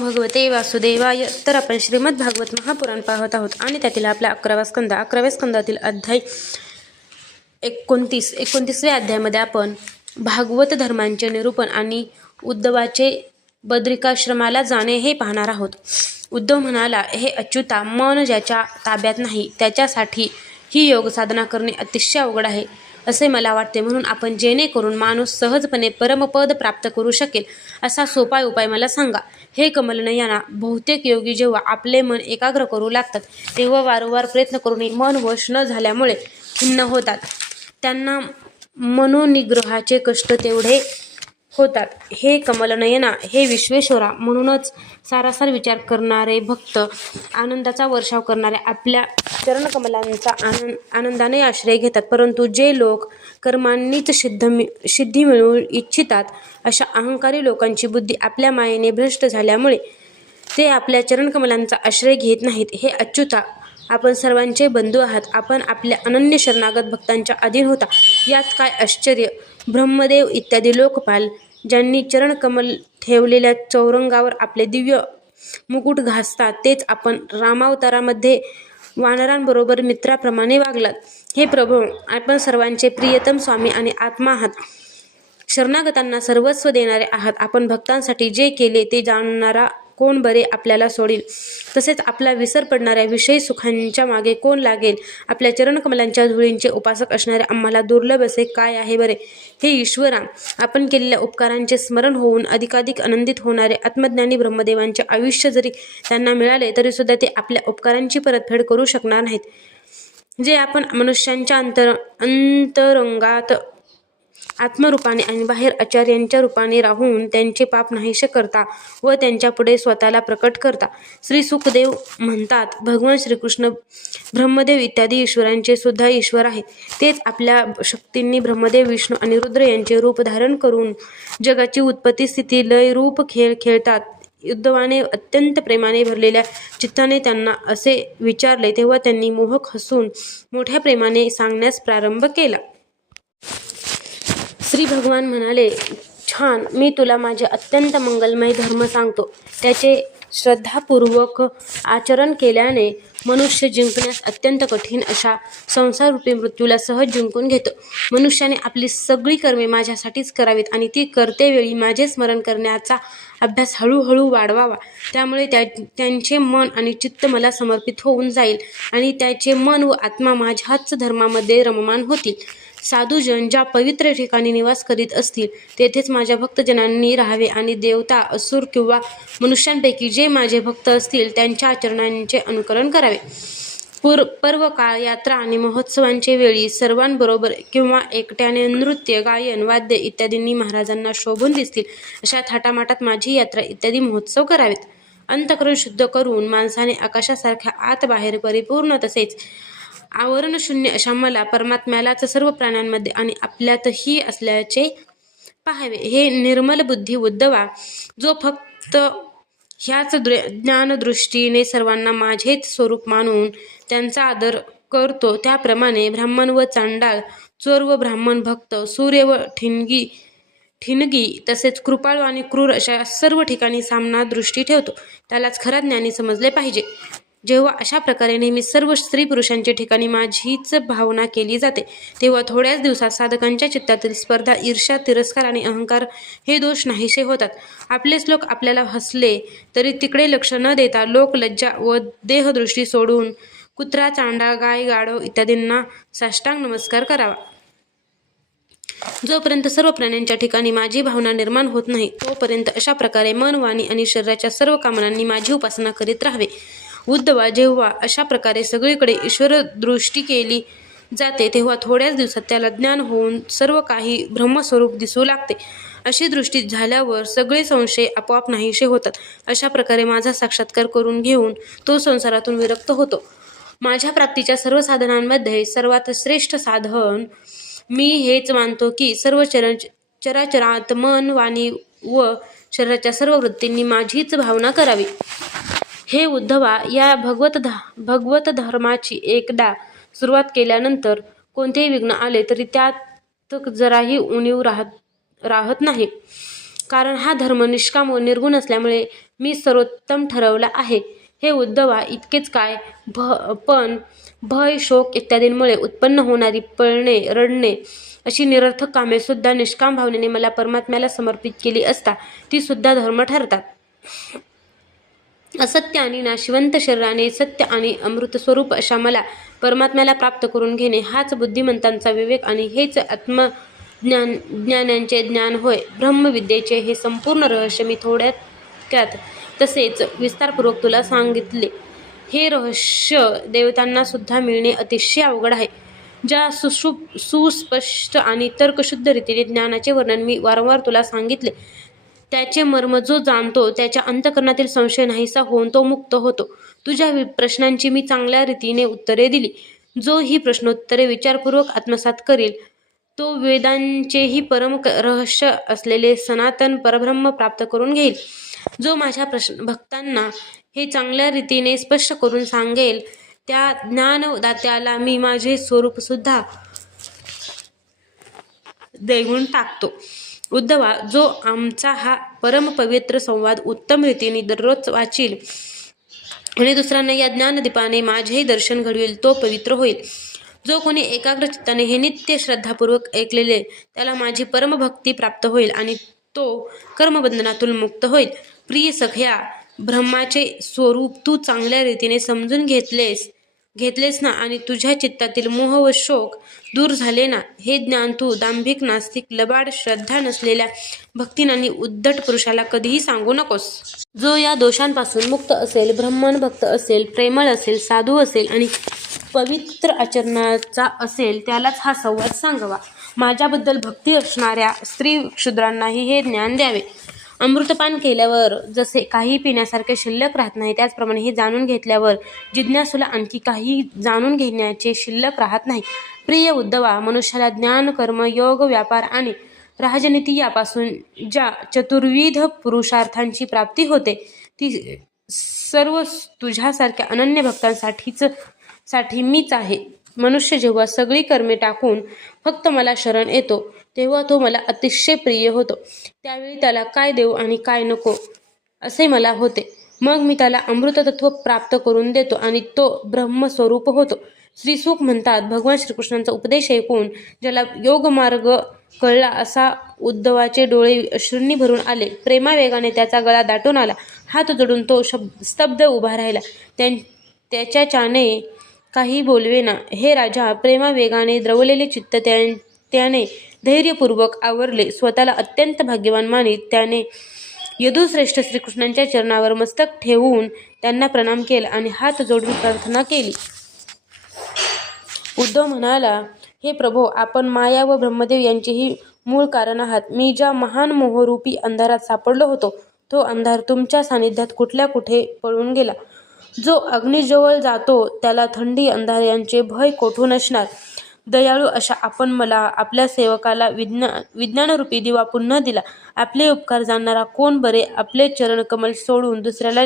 भगवते वासुदेवाय. तर आपण श्रीमद भागवत महापुराण पाहत आहोत आणि त्यातील आपला अकरावा स्कंद अकराव्या स्कंदातील अध्याय एकोणतीस एकोणतीसव्या अध्यायामध्ये आपण भागवत धर्मांचे निरूपण आणि उद्धवाचे बद्रिकाश्रमाला जाणे हे पाहणार आहोत. उद्धव म्हणाला हे अच्युता मन ज्याच्या ताब्यात नाही त्याच्यासाठी ही योग साधना करणे अतिशय अवघड आहे. असे मला वाटते. म्हणून आपण जेणेकरून माणूस सहजपणे परमपद प्राप्त करू शकेल असा सोपा उपाय मला सांगा. हे कमलनयना बहुतेक योगी जेव्हा आपले मन एकाग्र करू लागतात तेव्हा वारंवार प्रयत्न करूनही मन वश न झाल्यामुळे खिन्न होतात. त्यांना मनोनिग्रहाचे कष्ट तेवढे होतात. हे कमलनयना हे विश्वेश्वरा म्हणूनच सारासार विचार करणारे भक्त आनंदाचा वर्षाव करणारे आपल्या चरणकमलांचा आनंद आनंदाने आश्रय घेतात. परंतु जे लोक कर्मांनीच सिद्ध मि सिद्धी मिळवू इच्छितात अशा अहंकारी लोकांची बुद्धी आपल्या मायेने भ्रष्ट झाल्यामुळे ते आपल्या चरणकमलांचा आश्रय घेत नाहीत. हे अच्युता आपण सर्वांचे बंधू आहात. आपण आपल्या अनन्य शरणागत भक्तांच्या अधीन होता. यात काय आश्चर्य? ब्रह्मदेव इत्यादी लोकपाल ज्यांनी चरणकमल ठेवलेल्या चौरंगावर आपले दिव्य मुकुट घासतात तेच आपण रामावतारामध्ये वानरांबरोबर मित्राप्रमाणे वागलात. हे प्रभू आपण सर्वांचे प्रियतम स्वामी आणि आत्मा आहात. शरणागतांना सर्वस्व देणारे आहात. आपण भक्तांसाठी जे केले ते जाणणारा कोण बरे आपल्याला सोडील? तसेच आपला विसर पडणाऱ्या विषयी सुखांच्या मागे कोण लागेल? आपल्या चरणकमलांच्या धुळींचे उपासक असणारे आम्हाला दुर्लभ असे काय आहे बरे? हे ईश्वरा आपण केलेल्या उपकारांचे स्मरण होऊन अधिकाधिक आनंदित होणारे आत्मज्ञानी ब्रह्मदेवांचे आयुष्य जरी त्यांना मिळाले तरी सुद्धा ते आपल्या उपकारांची परतफेड करू शकणार नाहीत. जे आपण मनुष्यांच्या अंतर अंतरंगात आत्मरूपाने आणि बाहेर आचार्यांच्या रूपाने राहून त्यांचे पाप नाहीसे करता व त्यांच्या पुढे स्वतःला प्रकट करता. श्री सुखदेव म्हणतात भगवान श्रीकृष्ण ब्रह्मदेव इत्यादी ईश्वरांचे सुद्धा ईश्वर आहेत. तेच आपल्या शक्तींनी ब्रह्मदेव विष्णू आणि रुद्र यांचे रूप धारण करून जगाची उत्पत्ती स्थिती लय रूप खेळ खेळतात. उद्धवाने अत्यंत प्रेमाने भरलेल्या चित्ताने त्यांना असे विचारले तेव्हा त्यांनी मोहक हसून मोठ्या प्रेमाने सांगण्यास प्रारंभ केला. श्री भगवान म्हणाले छान मी तुला माझे अत्यंत मंगलमय धर्म सांगतो. त्याचे श्रद्धापूर्वक आचरण केल्याने मनुष्य जिंकण्यास अत्यंत कठीण अशा संसाररूपी मृत्यूला सहज जिंकून घेतो. मनुष्याने आपली सगळी कर्मे माझ्यासाठीच करावीत आणि ती करतेवेळी माझे स्मरण करण्याचा अभ्यास हळूहळू वाढवावा. त्यामुळे त्या त्यांचे मन आणि चित्त मला समर्पित होऊन जाईल आणि त्याचे मन व आत्मा माझ्याच धर्मामध्ये रममान होतील. साधूजन ज्या पवित्र ठिकाणी निवास करीत असतील तेथेच माझ्या भक्तजनांनी राहावे आणि देवता असुर किंवा मनुष्यांपैकी जे माझे भक्त असतील त्यांच्या आचरणांचे अनुकरण करावे. पूर पर्व काळ यात्रा आणि महोत्सवांचे वेळी सर्वांबरोबर किंवा एकट्याने नृत्य गायन वाद्य इत्यादींनी महाराजांना शोभून दिसतील अशा थाटामाटात माझी यात्रा इत्यादी महोत्सव करावेत. अंतकरण शुद्ध करून माणसाने आकाशासारख्या आत बाहेर परिपूर्ण तसेच आवरण शून्य अशा मला परमात्म्यालाच सर्व प्राण्यांमध्ये आणि आपल्यातही असल्याचे पाहावे. हे निर्मल बुद्धी उद्धवा जो फक्त ह्याच दृ ज्ञानदृष्टीने सर्वांना माझेच स्वरूप मानून त्यांचा आदर करतो त्याप्रमाणे ब्राह्मण व चांडाळ चोर व ब्राह्मण भक्त सूर्य व ठिणगी ठिणगी तसेच कृपाळू आणि क्रूर अशा सर्व ठिकाणी सामना दृष्टी ठेवतो. त्यालाच खरा ज्ञानी समजले पाहिजे. जेव्हा अशा प्रकारे नेहमी सर्व स्त्री पुरुषांच्या ठिकाणी माझीच भावना केली जाते तेव्हा थोड्याच दिवसात साधकांच्या चित्तातील स्पर्धा ईर्ष्या तिरस्कार आणि अहंकार हे दोष नाहीसे होतात. आपलेच लोक आपल्याला हसले तरी तिकडे लक्ष न देता लोक लज्जा व देहदृष्टी सोडून कुत्रा चांडा गाय गाढव इत्यादींना साष्टांग नमस्कार करावा. जोपर्यंत सर्व प्राण्यांच्या ठिकाणी माझी भावना निर्माण होत नाही तोपर्यंत अशा प्रकारे मन वाणी आणि शरीराच्या सर्व कामनांनी माझी उपासना करीत राहावे. उद्धवा जेव्हा अशा प्रकारे सगळीकडे ईश्वरदृष्टी केली जाते तेव्हा थोड्याच दिवसात त्याला ज्ञान होऊन सर्व काही ब्रह्मस्वरूप दिसू लागते. अशी दृष्टी झाल्यावर सगळे संशय आपोआप नाहीसे होतात. अशा प्रकारे माझा साक्षात्कार करून घेऊन तो संसारातून विरक्त होतो. माझ्या प्राप्तीच्या सर्व साधनांमध्ये सर्वात श्रेष्ठ साधन मी हेच मानतो की सर्व चर चराचरात मन वाणी व शरीराच्या सर्व वृत्तींनी माझीच भावना करावी. हे उद्धवा या भगवत धा भगवत धर्माची एकदा सुरुवात केल्यानंतर कोणतेही विघ्न आले तरी त्यात जराही उणीव राहत राहत नाही. कारण हा धर्म निष्काम व निर्गुण असल्यामुळे मी सर्वोत्तम ठरवला आहे. हे उद्धवा इतकेच काय? भ पण भय शोक इत्यादींमुळे उत्पन्न होणारी पळणे रडणे अशी निरर्थक कामे सुद्धा निष्काम भावनेने मला परमात्म्याला समर्पित केली असता ती सुद्धा धर्म ठरतात. असत्य आणि नाशिवंत शरीराने सत्य आणि अमृत स्वरूप अशा मला परमात्म्याला प्राप्त करून घेणे हाच बुद्धिमंतांचा विवेक आणि हेच आत्मज्ञान ज्ञानांचे ज्ञान होय. ब्रह्मविद्येचे हे संपूर्ण रहस्य मी थोड्यात तसेच विस्तारपूर्वक तुला सांगितले. हे रहस्य देवतांना सुद्धा मिळणे अतिशय अवघड आहे. ज्या सुशु सुस्पष्ट आणि तर्कशुद्ध रीतीने ज्ञानाचे वर्णन मी वारंवार तुला सांगितले त्याचे मर्म जो जाणतो त्याच्या अंतकरणातील संशय नाहीसा होऊन तो मुक्त होतो. तुझ्या प्रश्नांची मी चांगल्या रीतीने उत्तरे दिली. जो ही प्रश्नोत्तरे विचारपूर्वक आत्मसात करील तो वेदांचेही परम रहस्य असलेले सनातन परब्रह्म प्राप्त करून घेईल. जो माझ्या प्रश्न भक्तांना हे चांगल्या रीतीने स्पष्ट करून सांगेल त्या ज्ञानदात्याला मी माझे स्वरूप सुद्धा देऊन टाकतो. उद्धवा जो आमचा हा परमपवित्र संवाद उत्तम रीतीने दररोज वाचील आणि दुसऱ्यांना या ज्ञानदीपाने माझेही दर्शन घडवेल तो पवित्र होईल. जो कोणी एकाग्र चित्ताने हे नित्य श्रद्धापूर्वक ऐकलेले त्याला माझी परमभक्ती प्राप्त होईल आणि तो कर्मबंधनातून मुक्त होईल. प्रिय सखया ब्रह्माचे स्वरूप तू चांगल्या रीतीने समजून घेतलेस. घेतलेस ना आणि तुझ्या चित्तातील मोह व शोक दूर झाले ना हे ज्ञान तू दांभिक नास्तिक लबाड श्रद्धा नसलेल्या भक्तीन आणि उद्धट पुरुषाला कधीही सांगू नकोस. जो या दोषांपासून मुक्त असेल ब्रह्मन भक्त असेल प्रेमळ असेल साधू असेल आणि पवित्र आचरणाचा असेल त्यालाच हा संवाद सांगावा. माझ्याबद्दल भक्ती असणाऱ्या स्त्री क्षुद्रांनाही हे ज्ञान द्यावे. अमृतपान केल्यावर जसे काही पिण्यासारखे शिल्लक राहत नाही त्याचप्रमाणे हे जाणून घेतल्यावर जिज्ञासूला आणखी काही जाणून घेण्याचे शिल्लक राहत नाही. प्रिय उद्धवा मनुष्याला ज्ञान कर्म योग व्यापार आणि राजनीती यापासून ज्या चतुर्विध पुरुषार्थांची प्राप्ती होते ती सर्व तुझ्यासारख्या अनन्य भक्तांसाठीच साठी मीच आहे. मनुष्य जेव्हा सगळी कर्मे टाकून फक्त मला शरण येतो तेव्हा तो मला अतिशय प्रिय होतो. त्यावेळी त्याला काय देऊ आणि काय नको असे मला होते. मग मी त्याला अमृततत्व प्राप्त करून देतो आणि तो ब्रह्मस्वरूप होतो. श्रीसुख म्हणतात भगवान श्रीकृष्णांचा उपदेश ऐकून ज्याला योगमार्ग कळला असा उद्धवाचे डोळे अश्रूंनी भरून आले. प्रेमावेगाने त्याचा गळा दाटून आला. हात जोडून तो शब्द स्तब्ध उभा राहिला. त्यां त्याच्या चाने काही बोलवे ना हे राजा प्रेमावेगाने द्रवलेले चित्त त्या त्याने धैर्यपूर्वक आवरले. स्वतःला अत्यंत भाग्यवान मानित त्याने यदुश्रेष्ठ श्रीकृष्णांच्या चरणावर मस्तक ठेवून त्यांना प्रणाम केला आणि हात जोडून प्रार्थना केली. उद्धव म्हणाला हे प्रभो आपण माया व ब्रह्मदेव यांचेही मूळ कारण आहात. मी ज्या महान मोहरूपी अंधारात सापडलो होतो तो अंधार तुमच्या सानिध्यात कुठल्या कुठे पळून गेला. जो अग्निजवळ जातो त्याला थंडी अंधार यांचे भय कोठून असणार? दयाळू अशा आपण मला आपल्या सेवकाला विज्ञा विज्ञानरूपी दिवा पुन्हा दिला आपले उपकार जाणणारा कोण बरे आपले चरण कमल सोडून दुसऱ्याला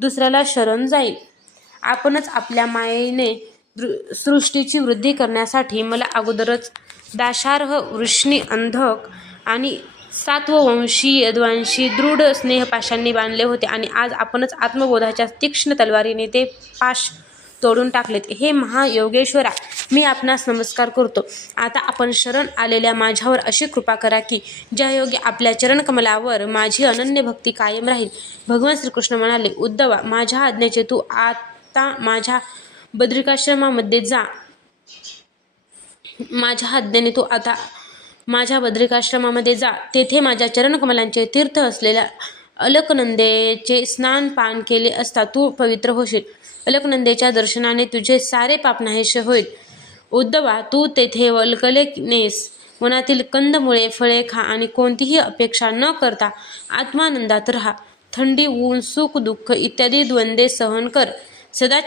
दुसऱ्याला शरण जाईल? आपणच आपल्या मायेने दृ- सृष्टीची वृद्धी करण्यासाठी मला अगोदरच दाशार्ह वृष्णी अंधक आणि सात्ववंशी यद्वांशी दृढ स्नेहपाशांनी बांधले होते आणि आज आपणच आत्मबोधाच्या तीक्ष्ण तलवारीने ते पाश तोडून टाकलेत. हे महायोगेश्वरा मी आपणास नमस्कार करतो. आता आपण शरण आलेल्या माझ्यावर अशी कृपा करा की ज्या योगे आपल्या चरणकमलावर माझी अनन्य भक्ती कायम राहील. भगवान श्रीकृष्ण म्हणाले उद्धवा माझ्या आज्ञेचे तू आता माझ्या बद्रिकाश्रमामध्ये जा. माझ्या आज्ञेने तू आता माझ्या बद्रिकाश्रमामध्ये जा. तेथे माझ्या चरणकमलांचे तीर्थ असलेल्या अलकनंदेचे स्नान पान केले असता तू पवित्र होशील. अलकनंदेच्या दर्शनाने तुझे सारे पाप नाहीसे होईल. उद्धवा तू तेथे वलकलेनेस मनातील कंदमुळे फळे खा आणि कोणतीही अपेक्षा न करता आत्मानंदात राहा. थंडी ऊन सुख दुःख इत्यादी द्वंद्वे सहन कर. सदा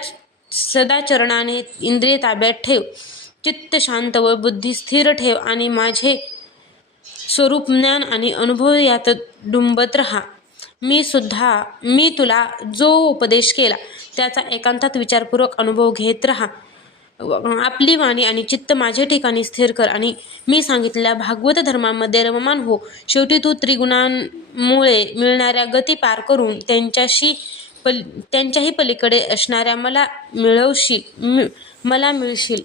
सदाचरणाने इंद्रिय ताब्यात ठेव. चित्त शांत व बुद्धी स्थिर ठेव आणि माझे स्वरूप ज्ञान आणि अनुभव यात डुंबत राहा. मी सुद्धा मी तुला जो उपदेश केला त्याचा एकांतात विचारपूर्वक अनुभव घेत राहा. आपली वाणी आणि चित्त माझ्या ठिकाणी स्थिर कर आणि मी सांगितलेल्या भागवत धर्मामध्ये रममान हो. शेवटी तू त्रिगुणांमुळे मिळणाऱ्या गती पार करून त्यांच्याशी पल त्यांच्याही पलीकडे असणाऱ्या मला मिळवशील मला मिळशील.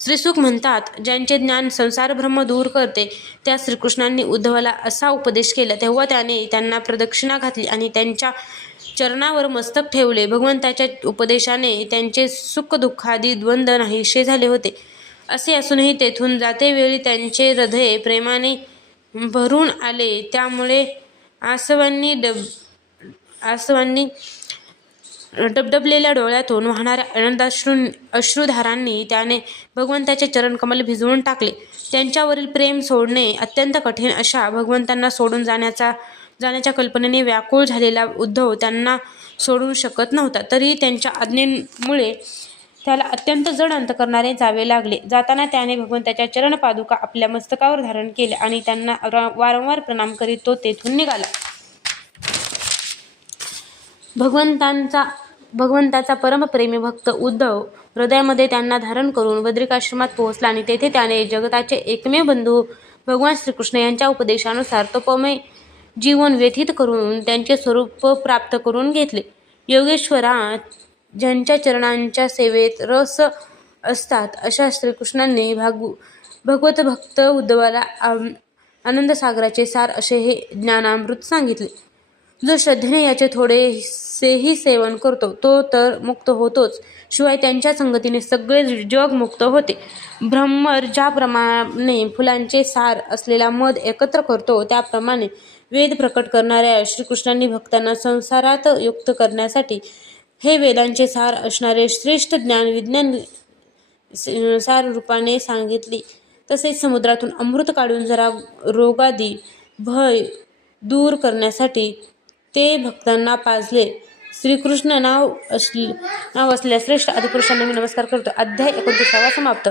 श्रीसुख म्हणतात ज्यांचे ज्ञान संसार दूर करते त्या श्रीकृष्णांनी उद्धवाला असा उपदेश केला तेव्हा त्याने त्यांना प्रदक्षिणा घातली आणि त्यांच्या चरणावर मस्तक ठेवले. भगवंताच्या उपदेशाने त्यांचे सुख दुःखादी द्वंद्व नाहीसे झाले होते. असे असूनही तेथून जातेवेळी त्यांचे हृदय प्रेमाने भरून आले. त्यामुळे आसवांनी डब आसवांनी डबडबलेल्या डोळ्यातून वाहणाऱ्या आनंदाश्रू अश्रुधारांनी त्याने भगवंताचे चरणकमल भिजवून टाकले. त्यांच्यावरील प्रेम सोडणे अत्यंत कठीण अशा भगवंतांना सोडून जाण्याचा जाण्याच्या कल्पनेने व्याकुळ झालेला उद्धव त्यांना सोडू शकत नव्हता. तरी त्यांच्या आज्ञेमुळे त्याला अत्यंत जड अंतकरणाने जावे लागले. जाताना त्याने भगवंताच्या चरणपादुका आपल्या मस्तकावर धारण केल्या आणि त्यांना वारंवार प्रणाम करीत तो तेथून निघाला. भगवंतांचा भगवंताचा परमप्रेमी भक्त उद्धव हृदयामध्ये त्यांना धारण करून बद्रिकाश्रमात पोहोचला आणि तेथे त्याने जगताचे एकमेव बंधू भगवान श्रीकृष्ण यांच्या उपदेशानुसार तोपमय जीवन व्यथित करून त्यांचे स्वरूप प्राप्त करून घेतले. योगेश्वरा ज्यांच्या चरणांच्या सेवेत रस असतात अशा श्रीकृष्णांनी भागू भगवत भक्त उद्धवाला आम- आनंदसागराचे सार असे हे ज्ञानामृत सांगितले. जो श्रद्धेने याचे थोडेसेही सेवन करतो तो तर मुक्त होतोच. शिवाय त्यांच्या संगतीने सगळे जग मुक्त होते. ब्रह्मर ज्याप्रमाणे फुलांचे सार असलेला मध एकत्र करतो त्याप्रमाणे वेद प्रकट करणाऱ्या श्रीकृष्णांनी भक्तांना संसारात युक्त करण्यासाठी हे वेदांचे सार असणारे श्रेष्ठ ज्ञान विज्ञान स- सार रूपाने सांगितली. तसेच समुद्रातून अमृत काढून जरा रोगादी भय दूर करण्यासाठी ते भक्तांना पाजले. श्रीकृष्ण नाव असले नाव असल्या श्रेष्ठ आदिपुरुषांना मी नमस्कार करतो. अध्याय एकोणतीसावा समाप्त.